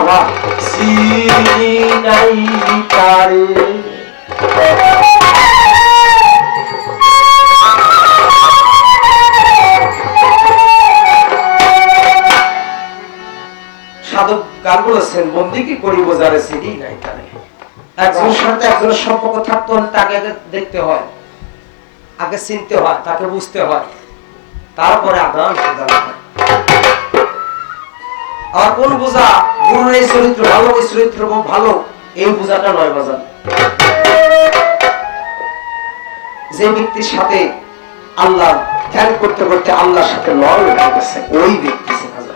বাবা। চিনি নাই তারে সাধক গান বলেছেন, বন্দি কি করিব যারে চিনি নাই তারে একজনের সাথে একজনের সম্পর্ক থাকতে, তাকে আগে দেখতে হয়, আগে চিনতে হয়, তাকে বুঝতে হয়। তারপরে আদান প্রদান হয়। আর কোন বোঝা গুরুর এই চরিত্র, ভালো এই চরিত্র ভালো, এই বোঝাটা নয় বাজান। যে ব্যক্তির সাথে আল্লাহ ধ্যান করতে করতে আল্লাহর সাথে লড় হয়ে গেছে, ওই ব্যক্তি চেনা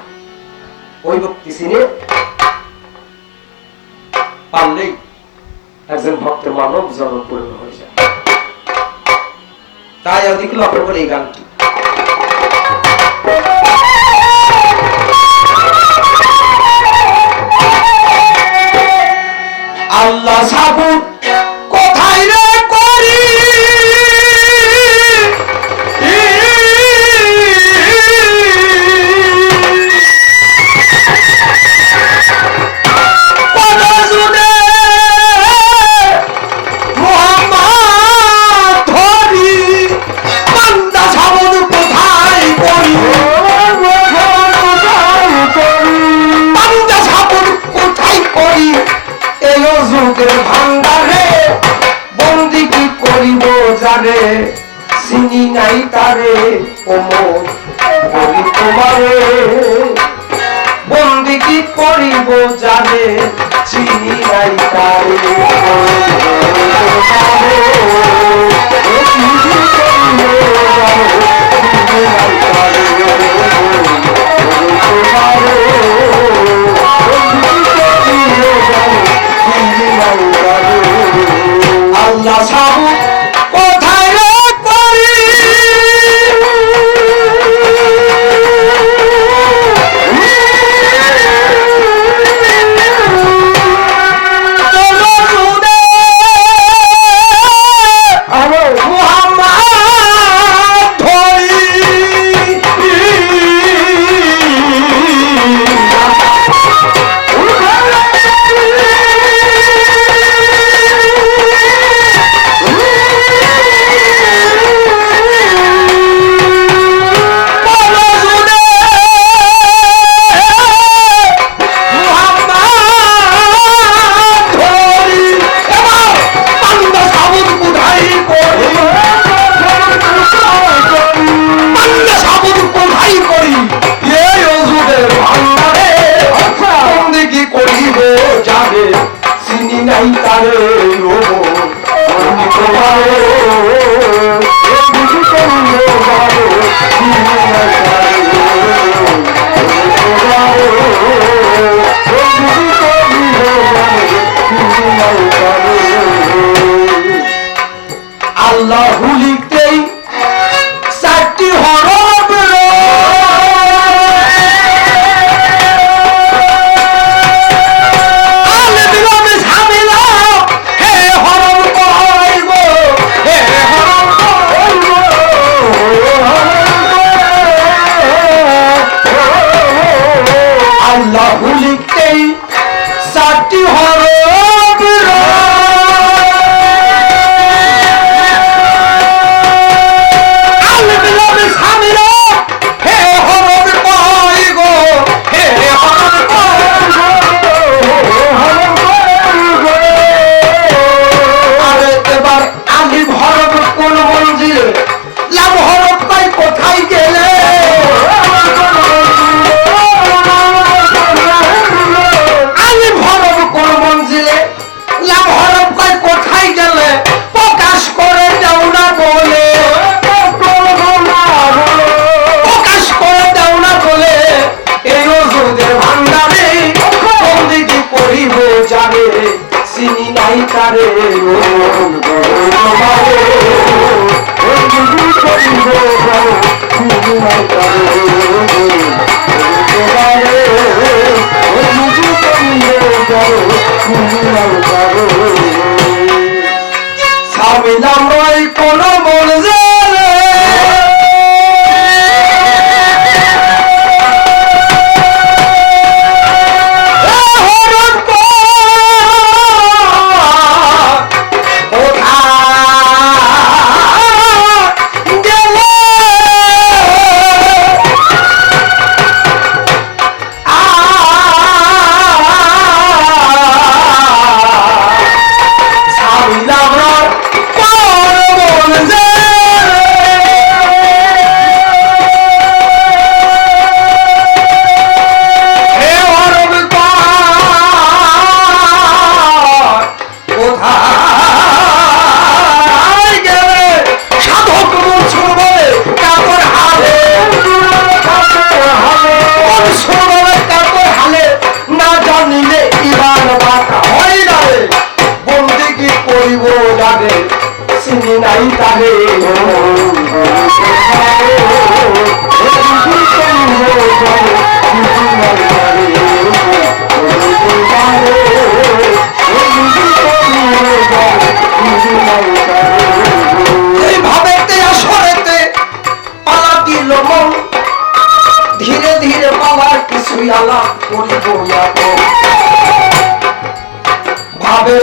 ওই ব্যক্তি চিনে পারলেই একজন ভক্তের মানব জগৎ পূর্ণ হয়ে যায়। তাই ওদিকে লক্ষ্য করে এই গানটি। আল্লাহ সাবুত। জানে চিনি নাই তারে ওমর বলি তোমারে। বন্দি কি করিব জানে, চিনি নাই তারে আল্লাহ আল্লাহ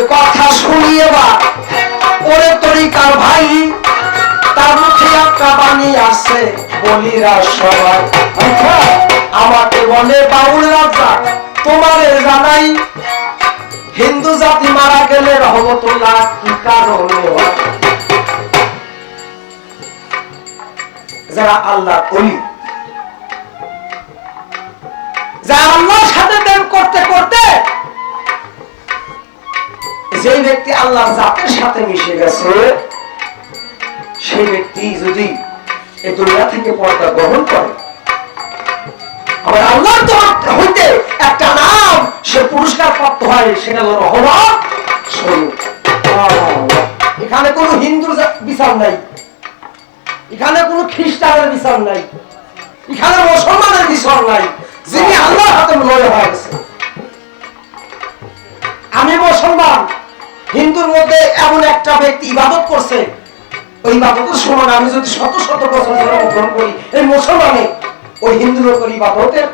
কথা শুনিয়ে ওরে তরিকার ভাই? তার মুখে একটা বাণী আছে বলিরা সবাই। আচ্ছা, আমাকে বলে বাউল রাজা তোমারে জানাই হিন্দু জাতি মারা গেলে রহমতুল্লাহ কি কারণে? যারা আল্লাহ অলি যারা আল্লাহর সাথে করতে করতে যে ব্যক্তি আল্লাহর জাতের সাথে মিশে গেছে, সেই ব্যক্তি যদি এই দুনিয়া থেকে পর্দা গ্রহণ করে আল্লাহর হইতে একটা নাম সে পুরস্কার প্রাপ্ত হয়, সেটা হলো এখানে কোনো হিন্দুর বিচার নাই। এখানে কোনো খ্রিস্টানের বিচার নাই। এখানে মুসলমানের বিচার নাই, যিনি আল্লাহর হাতে হয়ে গেছে। আমি মুসলমান হিন্দুর মধ্যে এমন একটা ব্যক্তি ইবাদত করছে, ওই ইবাদতের সমান আমি যদি শত শত বছর গ্রহণ করি, এই মুসলমানে ওই হিন্দুর উপর ইবাদতের।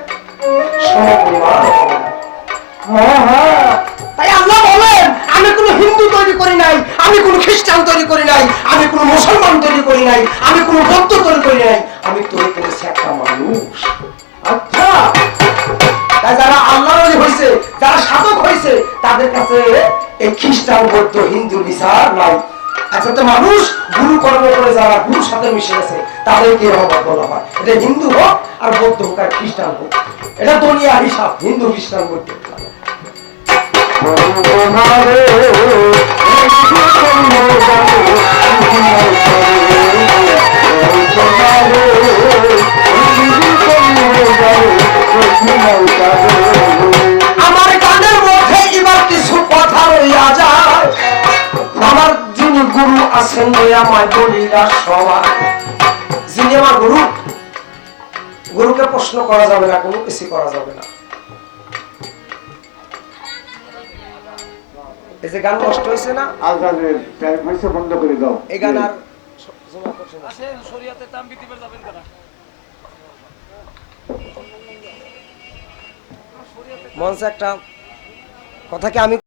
তাই আল্লাহ বলেন, আমি কোনো হিন্দু তৈরি করি নাই, আমি কোনো খ্রিস্টান তৈরি করি নাই, আমি কোনো মুসলমান তৈরি করি নাই, আমি কোনো বৌদ্ধ তৈরি করি নাই, আমি তৈরি করেছি একটা মানুষ। আচ্ছা! তাই যারা আল্লাহ হয়েছে যারা সাধক হয়েছে তাদের কাছে এই খ্রিস্টান বৌদ্ধ হিন্দু বিচার নাই। আচ্ছা তো মানুষ গুরু কর্ম করে যারা গুরুর সাথে মিশে গেছে, তাদেরকে রহমত বলা হয়। এটা হিন্দু হোক আর বৌদ্ধ হোক আর খ্রিস্টান হোক। এটা দুনিয়া হিসাব, হিন্দু খ্রিস্টান বৌদ্ধ। আমার আমায় বলিলা সবাই। যিনি আমার গুরু গুরুকে প্রশ্ন করা যাবে না কোনো কিছু করা যাবে না। এই যে গান নষ্ট হয়েছে না? আজানের টাইম হয়েছে বন্ধ করে দাও। এই গান আর মঞ্চে একটা কথা কি আমি